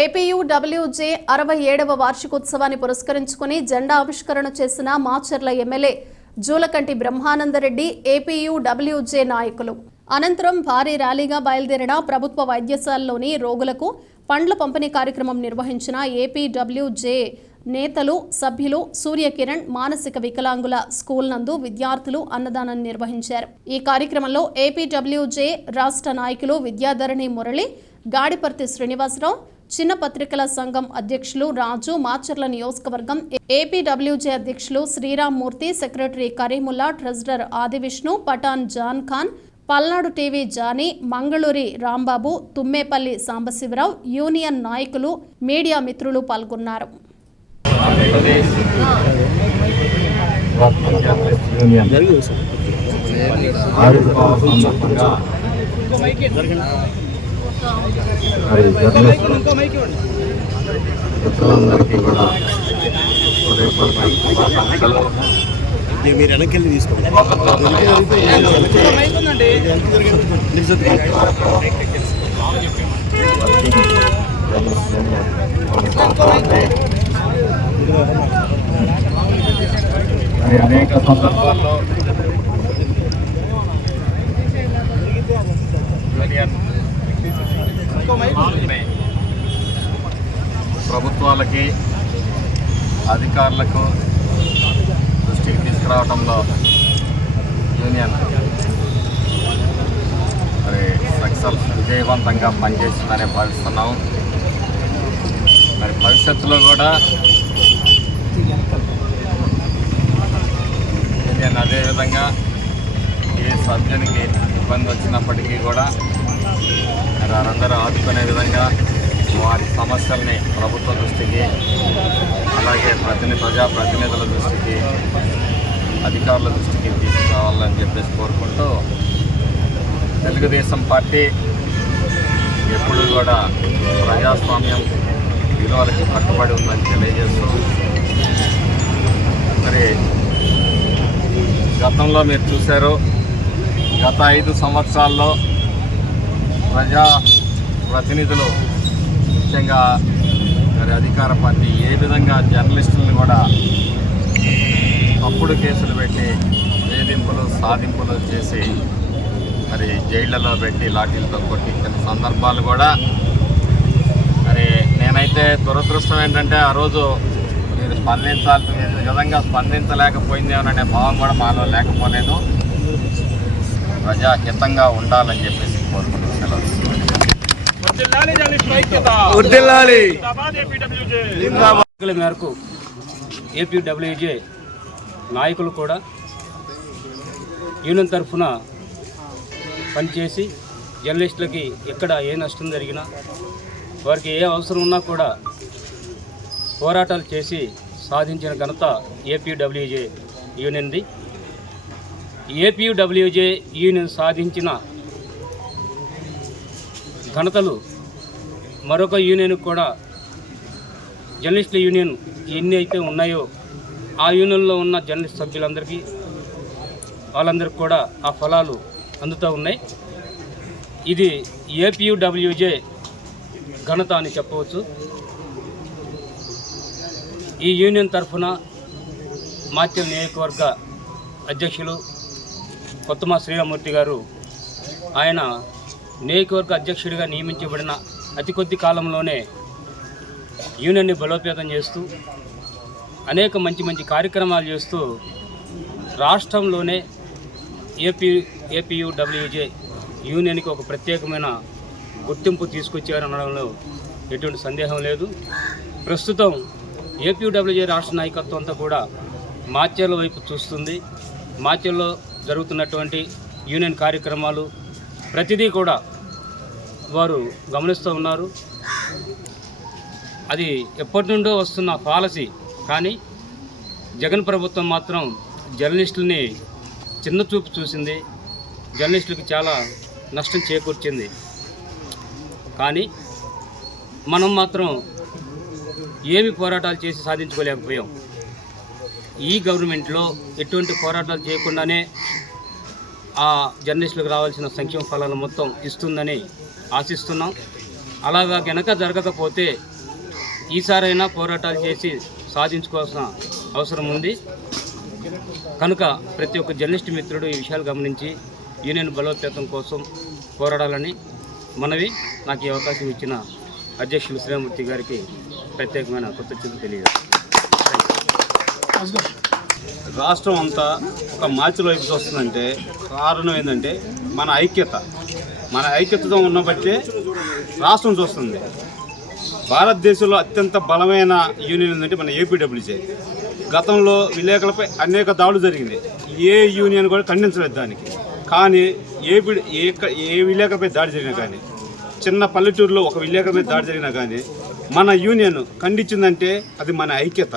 APUWJ అరవై ఏడవ వార్షికోత్సవాన్ని పురస్కరించుకుని జెండా ఆవిష్కరణ చేసిన మాచర్ల ఎమ్మెల్యే జూలకంటి బ్రహ్మానందరెడ్డి ఏపీయూడబ్ల్యూజే నాయకులు. అనంతరం భారీ ర్యాలీగా బయలుదేరిన ప్రభుత్వ వైద్యశాలలోని రోగులకు పండ్ల పంపిణీ కార్యక్రమం నిర్వహించిన ఏపీడబ్ల్యూజే నేతలు సభ్యులు సూర్యకిరణ్ మానసిక వికలాంగుల స్కూల్ నందు విద్యార్థులు అన్నదానం నిర్వహించారు. ఈ కార్యక్రమంలో ఏపీడబ్ల్యూజే రాష్ట్ర నాయకులు విద్యాధరణి మురళి గాడిపర్తి శ్రీనివాసరావు చిన్న పత్రికల సంఘం అధ్యక్షులు రాజు మాచర్ల నియోజకవర్గం ఏపీడబ్ల్యూజే అధ్యక్షులు Sriram Murthy secretary Karimulla treasurer Adivishnu Pathan John Khan Palnadu TV Johnny Mangaluri Rambabu Tummepalli Sambasivarao union నాయకులు మీడియా మిత్రులు పాల్గొన్నారు. మరి జర్నలిస్టులు మిత్రులందరికీ కూడా హృదయపూర్వక శుభాకాంక్షలు. మీరు వెనకెళ్ళి తీసుకోండి అనేక సందర్భాల్లో యూనియన్ పాల్గొని ప్రభుత్వాలకి అధికారులకు దృష్టికి తీసుకురావడంలో యూనియన్ మరి సక్సెస్ విజయవంతంగా పనిచేస్తుందని భావిస్తున్నాం. మరి భవిష్యత్తులో కూడా యూనియన్ అదేవిధంగా ఏ సభ్యునికి ఇబ్బంది వచ్చినప్పటికీ కూడా వారందరూ ఆదుకునే విధంగా వారి సమస్యల్ని ప్రభుత్వ దృష్టికి అలాగే ప్రతిని ప్రజాప్రతినిధుల దృష్టికి అధికారుల దృష్టికి తీసుకురావాలని చెప్పేసి కోరుకుంటూ తెలుగుదేశం పార్టీ ఎప్పుడు కూడా ప్రజాస్వామ్యం విలువలకి కట్టుబడి ఉందని తెలియజేస్తూ మరి గతంలో మీరు చూశారు గత ఐదు సంవత్సరాల్లో ప్రజా ప్రతినిధులు ముఖ్యంగా మరి అధికార పార్టీ ఏ విధంగా జర్నలిస్టులను కూడా తప్పుడు కేసులు పెట్టి వేధింపులు సాధింపులు చేసి మరి జైళ్ళలో పెట్టి లాఠీలతో కొట్టించిన సందర్భాలు కూడా మరి నేనైతే దురదృష్టం ఏంటంటే ఆ రోజు మీరు స్పందించాల్సిన విధంగా స్పందించలేకపోయిందేమోననే భావం కూడా మాలో లేకపోలేదు. ప్రజాహితంగా ఉండాలని చెప్పేసి కోరుకుంటున్నాను మేరకు ఏపీడబ్ల్యూజే నాయకులు కూడా యూనియన్ తరఫున పనిచేసి జర్నలిస్టులకి ఎక్కడ ఏ నష్టం జరిగినా వారికి ఏ అవసరం ఉన్నా కూడా పోరాటాలు చేసి సాధించిన ఘనత ఏపీడబ్ల్యూజే యూనియన్ది. ఏపీడబ్ల్యూజే యూనియన్ సాధించిన ఘనతలు. మరొక యూనియన్ కూడా జర్నలిస్టుల యూనియన్ ఎన్ని అయితే ఉన్నాయో ఆ యూనియన్లో ఉన్న జర్నలిస్ట్ సభ్యులందరికీ వాళ్ళందరికీ కూడా ఆ ఫలాలు అందుతూ ఉన్నాయి. ఇది ఏపీయూడబ్ల్యూజే ఘనత అని చెప్పవచ్చు. ఈ యూనియన్ తరఫున మాత్యం నియోజకవర్గ అధ్యక్షులు కొత్తమా శ్రీరామూర్తి గారు ఆయన నియోజకవర్గ అధ్యక్షుడిగా నియమించబడిన అతి కొద్ది కాలంలోనే యూనియన్ని బలోపేతం చేస్తూ అనేక మంచి మంచి కార్యక్రమాలు చేస్తూ రాష్ట్రంలోనే ఏపీ ఏపీయూడబ్ల్యూజే యూనియన్కి ఒక ప్రత్యేకమైన గుర్తింపు తీసుకొచ్చారనడంలో ఎటువంటి సందేహం లేదు. ప్రస్తుతం ఏపీయూడబ్ల్యూజే రాష్ట్ర నాయకత్వం అంతా కూడా మాచర్ల వైపు చూస్తుంది. మాచర్లో జరుగుతున్నటువంటి యూనియన్ కార్యక్రమాలు ప్రతిదీ కూడా వారు గమనిస్తూ ఉన్నారు. అది ఎప్పటి నుండో వస్తున్న పాలసీ. కానీ జగన్ ప్రభుత్వం మాత్రం జర్నలిస్టులని చిన్న చూపు చూసింది. జర్నలిస్టులకు చాలా నష్టం చేకూర్చింది. కానీ మనం మాత్రం ఏమి పోరాటాలు చేసి సాధించుకోలేకపోయాం. ఈ గవర్నమెంట్లో ఎటువంటి పోరాటాలు చేయకుండానే ఆ జర్నలిస్టులకు రావాల్సిన సంక్షేమ ఫలాలు మొత్తం ఇస్తుందని ఆశిస్తున్నాం. అలాగా గనక జరగకపోతే ఈసారైనా పోరాటాలు చేసి సాధించుకోవాల్సిన అవసరం ఉంది. కనుక ప్రతి ఒక్క జర్నలిస్ట్ మిత్రుడు ఈ విషయాలు గమనించి యూనియన్ బలోపేతం కోసం పోరాడాలని మనవి. నాకు ఈ అవకాశం ఇచ్చిన అధ్యక్షులు శ్రీరామూర్తి గారికి ప్రత్యేకమైన కృతజ్ఞతలు తెలియజేస్తాను రాష్ట్రం అంతా ఒక మార్చి వైపు వస్తుందంటే కారణం ఏంటంటే మన ఐక్యత. మన ఐక్యతతో ఉన్నబట్టే రాష్ట్రం చూస్తుంది. భారతదేశంలో అత్యంత బలమైన యూనియన్ ఏంటంటే మన ఏపీడబ్ల్యూజే గతంలో విలేకరులపై అనేక దాడులు జరిగింది. ఏ యూనియన్ కూడా ఖండించలేదు దానికి. కానీ ఏపీ ఏ ఏ విలేకరులపై దాడి జరిగినా కానీ చిన్న పల్లెటూరులో ఒక విలేకరు దాడి జరిగినా కానీ మన యూనియన్ ఖండించిందంటే అది మన ఐక్యత.